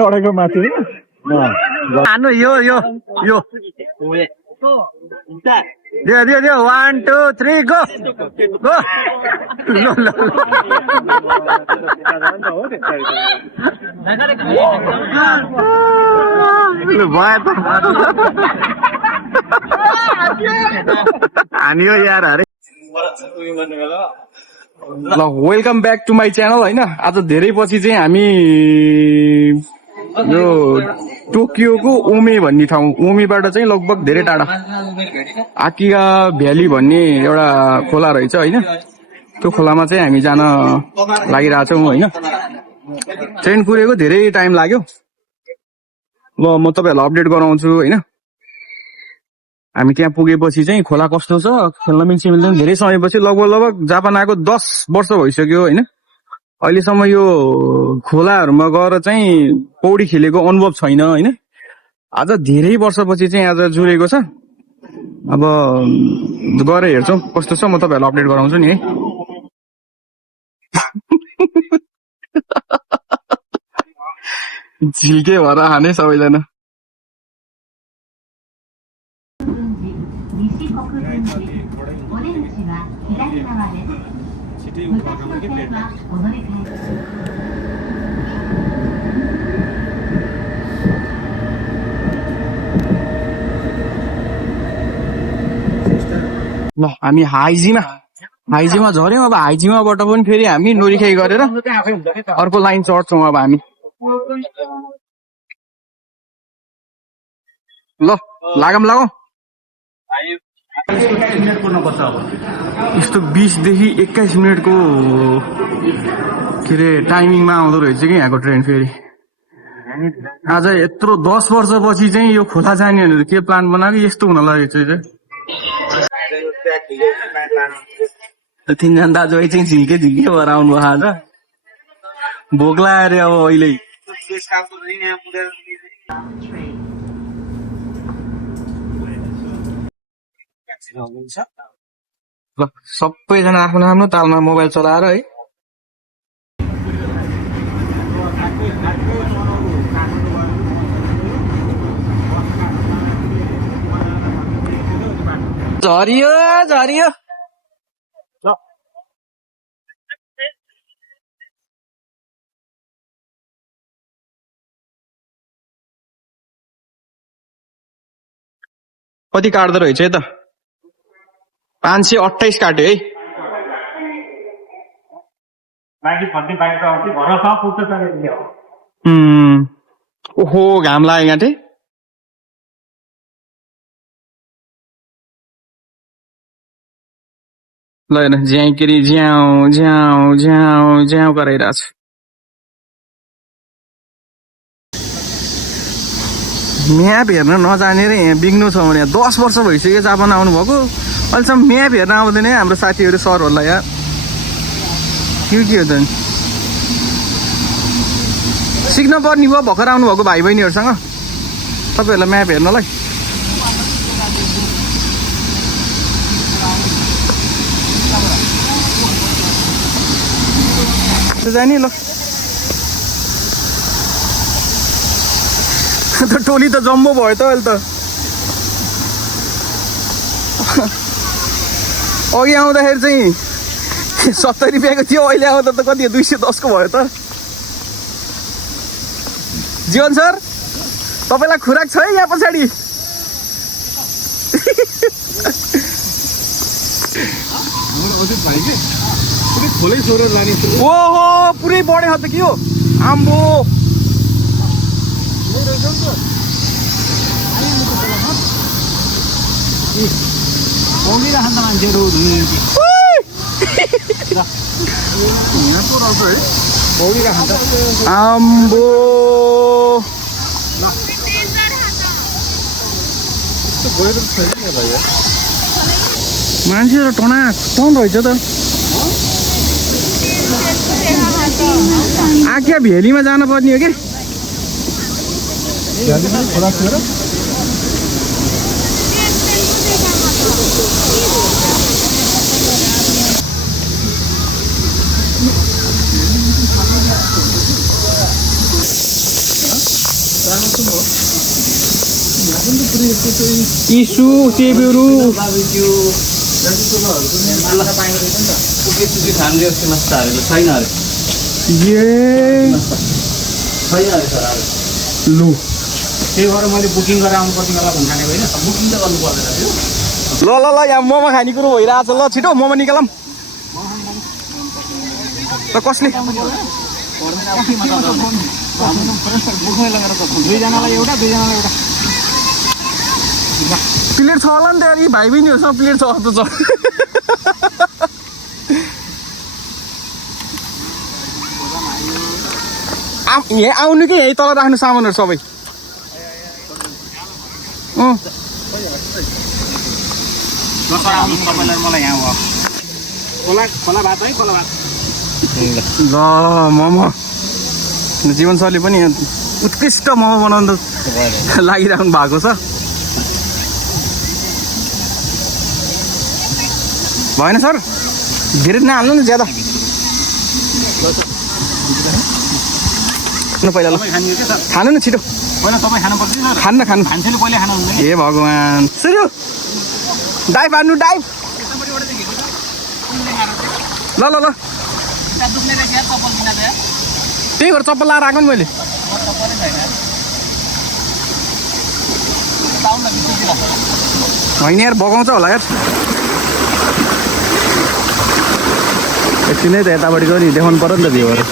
लडेको माथि हान्नु यो यो यो दियो दियो दियो 1 2 3 गो गो भयो त हानियो यार अरे ल welcome back to my channel होइन आज धेरै पछि चाहिँ हामी यो टोकियोको ओमे भन्ने ठाउँ ओमेबाट चाहिँ लगभग धेरै टाढा आकिगा भ्याली भन्ने एउटा खोला रहेछ होइन त्यो खोलामा चाहिँ हामी जान लागिरहेछौँ होइन ट्रेन कुरेको धेरै टाइम लाग्यो ल म तपाईँहरूलाई अपडेट गराउँछु होइन हामी त्यहाँ पुगेपछि चाहिँ खोला कस्तो छ खेल्न मिल्छ मिल्दैन धेरै समयपछि लगभग जापान आएको 10 वर्ष भइसक्यो होइन अहिलेसम्म यो खोलाहरूमा गएर चाहिँ पौडी खेलेको अनुभव छैन होइन आज धेरै वर्षपछि चाहिँ आज जुरेको छ अब गएर हेर्छौँ कस्तो छ म तपाईँहरूलाई अपडेट गराउँछु नि है झिल्के भएर हाने सबैजना ल हामी हाइजीमा झर्यौँ अब हाइजीमाबाट पनि फेरि हामी नोरीखाई गरेर अर्को लाइन चढ्छौँ अब हामी ल लागौँ यस्तो 20 देखि 21 मिनटको के अरे टाइमिङमा आउँदो रहेछ कि यहाँको ट्रेन फेरि आज यत्रो 10 वर्षपछि चाहिँ यो खोला जाने भनेर के प्लान बनाएको यस्तो हुन लागेको छ 3 जना दाजुभाइ चाहिँ झिल्के भएर आउनु भएको आज भोक लाग्यो अरे अब अहिले ल सबैजना आफ्नो आफ्नो तालमा मोबाइल चलाएर है झरियो कति काट्दो रहेछ है त 528 काट्यो है ओहो घाम लाग्यो गाँठे ल हेर्न ज्याकेरी ज्याउ गराइरहेको छ म्याप हेर्न नजानेर यहाँ बिग्नु छ भने 10 वर्ष भइसक्यो जापान आउनु भएको अहिलेसम्म म्याप हेर्न आउँदैन हाम्रो साथीहरू सरहरूलाई यार के हो त सिक्न पर्ने भयो भर्खर आउनु भएको भाइ बहिनीहरूसँग तपाईँहरूलाई म्याप हेर्नलाई जाने ल टोली त जम्बो भयो त अहिले त अघि आउँदाखेरि चाहिँ 70 रुपियाँको थियो अहिले आउँदा त कति 210 को भयो त जीवन सर तपाईँलाई खुराक छ है यहाँ पछाडि ओहो पुरै बढे त के हो आम्बो आम्बो मान्छेहरू टन रहेछ त आख्या भेलीमा जानु पर्ने हो कि इसु सेब्युरु लु त्यही भएर मैले बुकिङ गरेर आउनु पर्ने बेला भन्ने होइन बुकिङ त गर्नु पर्दैन थियो ल ल ल यहाँ मोमो खाने कुरो भइरहेछ ल छिटो मोमो निकालौँ ल कसले दुईजनालाई एउटा प्लेट छ होला नि त यी भाइ बहिनीहरूसँग प्लेट छ जस्तो छ यहाँ आउनु कि यही तल राख्नु सामानहरू सबै तपाईँलाई मलाई यहाँ खोला भात है खोला भात ल मोमो जीवनशैली पनि उत्कृष्ट मोमो बनाउनु लागिराख्नु भएको छ भएन सर धेरै नहाल्नु न ज्यादा पहिला ल खानु न छिटो पहिला तपाईँ खानुपर्छ सर खानु खानु मान्छेले पहिला खानु हुँदैन हे भगवान् सुरु डाइभ हान्नु डाइभ ल ल ल त्यही भएर चप्पल लाएर आएको नि मैले होइन यार बगाउँछ होला यार एकछिनै त यतापट्टि नि देखाउनु पर्यो नि त भ्यूहरू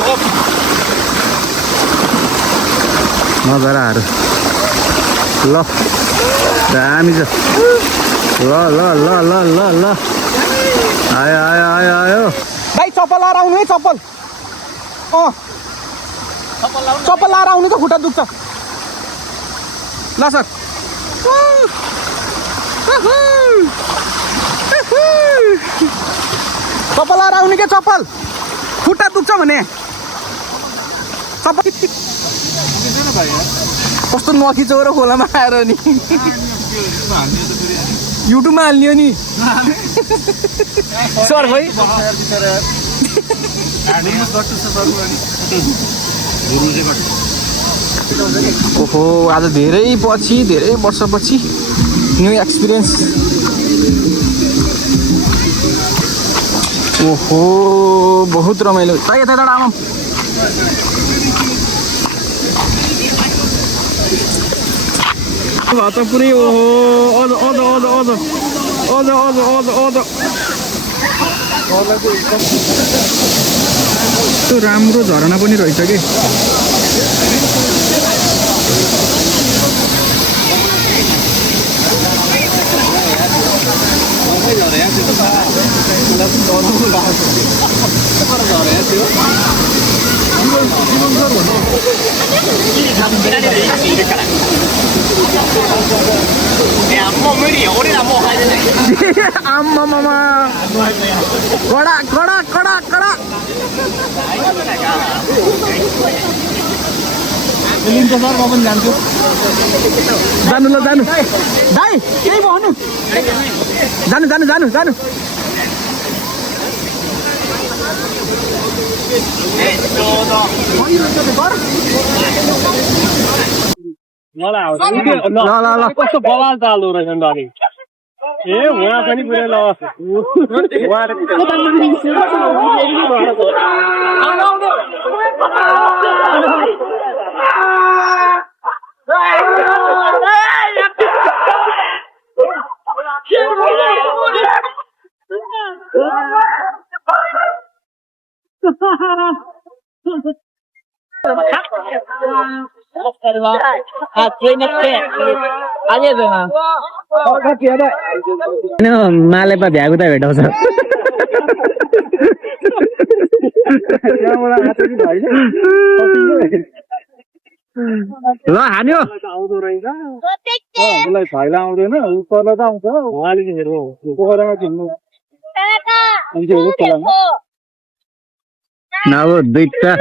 नजाराहरू ल दामी छ ल ल ल ल ल ल आयो आयो आयो आयो भाइ चप्पल लाएर आउनु है चप्पल चप्पल लाएर आउनु त खुट्टा दुख्छ ल सर चप्पल लाएर आउने क्या चप्पल खुट्टा दुख्छ भने चप्पल कस्तो नखिचो र खोलामा आएर नि युट्युबमा हाल्ने हो नि सर भाइ ओहो आज धेरै वर्षपछि न्यू एक्सपिरियन्स ओहो बहुत रमाइलो त यता आमा भात पुरै ओहो अझ त्यो राम्रो झरना पनि रहेछ कि आम्मा मामा कडा कडा कडा कडा लिन्छ सर म पनि जान्छु जानु ल जानु दाइ केही भन्नु जानु जानु जानु जानु ल कस्तो बवाल चालु रहेछ नि ए उहाँ पनि पुरै ल मालेपा भ्यागु त भेटाउँछ ल हान्यो आउँदो रहेछ उसलाई फाइला आउँदैन उपरला त आउँछ उहाँले हेर्नु पोखरामा किन्नु नव दुईटा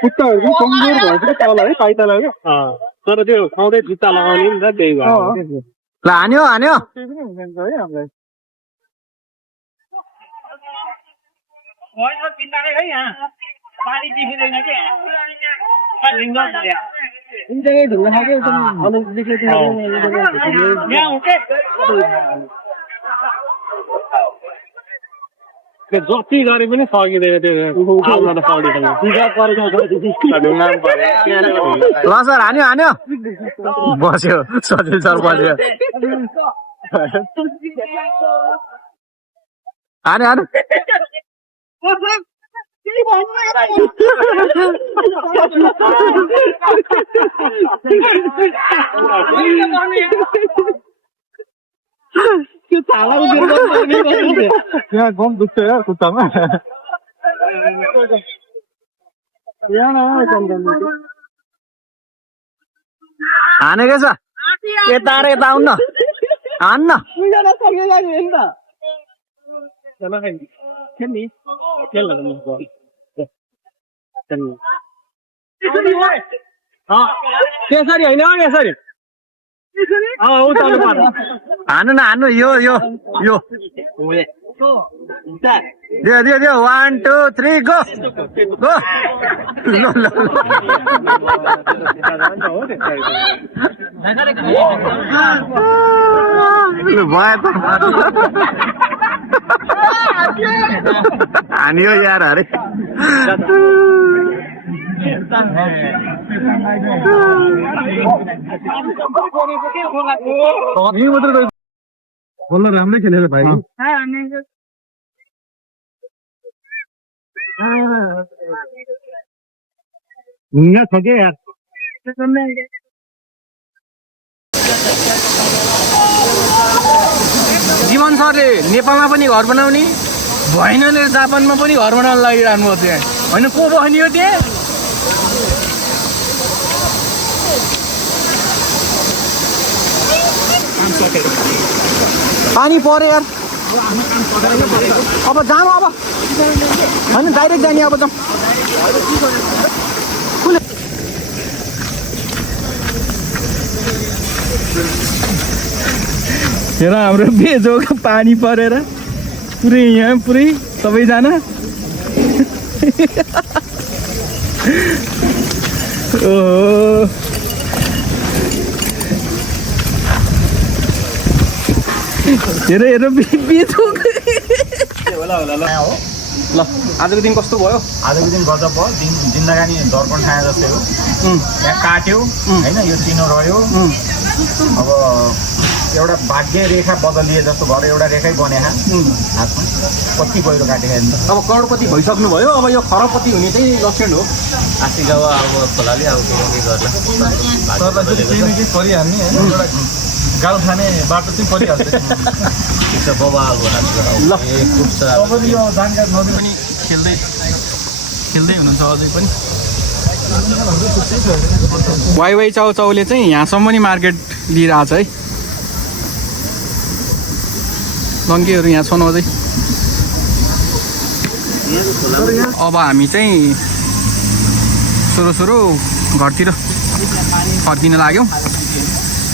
खुट्टाहरू कमजोर भएपछि तल है पाइता लाग्यो तर त्यो खाउँदै जुत्ता लगाउने नि त त्यही भयो ल हान्यो हान्यो त्यही पनि हुँदैन है हामीलाई जति गरे पनि सकिँदैन त्यो आउन त सकिँदैन ल सर हान्यो हान्यो बस्यो सजिल सर बस्यो हान्यो हान्यो त्यो छालाको यहाँ गम दुख्छ यार खुट्टामा हानेको छ यता आएर यता आउनु हान्न त्यसरी होइन यसरी हान्नु न हान्नु यो यो यो दियो दियो दियो 1 2 3 गो गो ल भयो त हान्यो यार अरे बल्ल राम्रै खेलेर भाइ ढुङ्गा छ के यार जीवन सरले नेपालमा पनि घर बनाउने भएन भने जापानमा पनि घर बनाउन लागिरहनु भयो त्यहाँ होइन को बस्ने हो त्यहाँ पानी पर्यो यार अब जानु अब होइन डाइरेक्ट जाने अब जाउँ हेर हाम्रो बेजोको पानी परेर पुरै यहाँ पुरै सबैजना ओहो हेर हेर बेजोक ल आजको दिन कस्तो भयो आजको दिन गजब भयो जिन्दगानी दर्पण खाए जस्तै हो यहाँ काट्यो होइन यो चिनो रह्यो अब एउटा भाग्य रेखा बदलिए जस्तो भएर एउटा रेखै बने हातमा कति पहिरो काटेको अब करोडपति भइसक्नु भयो अब यो खरबपति हुने चाहिँ लक्षण हो आशी गाउँ अब खोलाले अब के गर्ला परिहाल्ने होइन एउटा गाल खाने बाटो चाहिँ परिहाल्छ बाबा ल यो जानकारी नदी पनि खेल्दै हुनुहुन्छ अझै पनि वाइ वाइ चाउ चाउले चाहिँ यहाँसम्म नि मार्केट दिइरहेछ है लङ्केहरू यहाँ छन् अझै अब हामी चाहिँ सुरु घरतिर फर्किन लाग्यौँ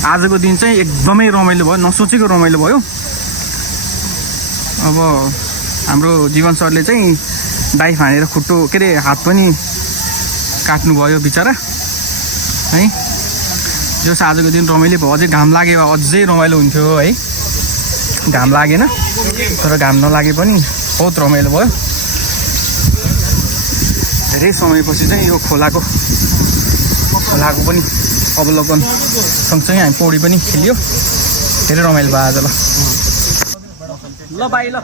आजको दिन चाहिँ एकदमै रमाइलो भयो नसोचेको रमाइलो भयो अब हाम्रो जीवन सरले चाहिँ डाइफ हानेर खुट्टो के अरे हात पनि काट्नुभयो बिचरा है जस आजको दिन रमाइलो भयो अझै घाम लाग्यो अझै रमाइलो हुन्थ्यो है घाम लागेन तर घाम नलागे पनि बहुत रमाइलो भयो धेरै समयपछि चाहिँ यो खोलाको पनि अवलोकन सँगसँगै हामी पौडी पनि खेलियो धेरै रमाइलो भयो आज ल बाई ल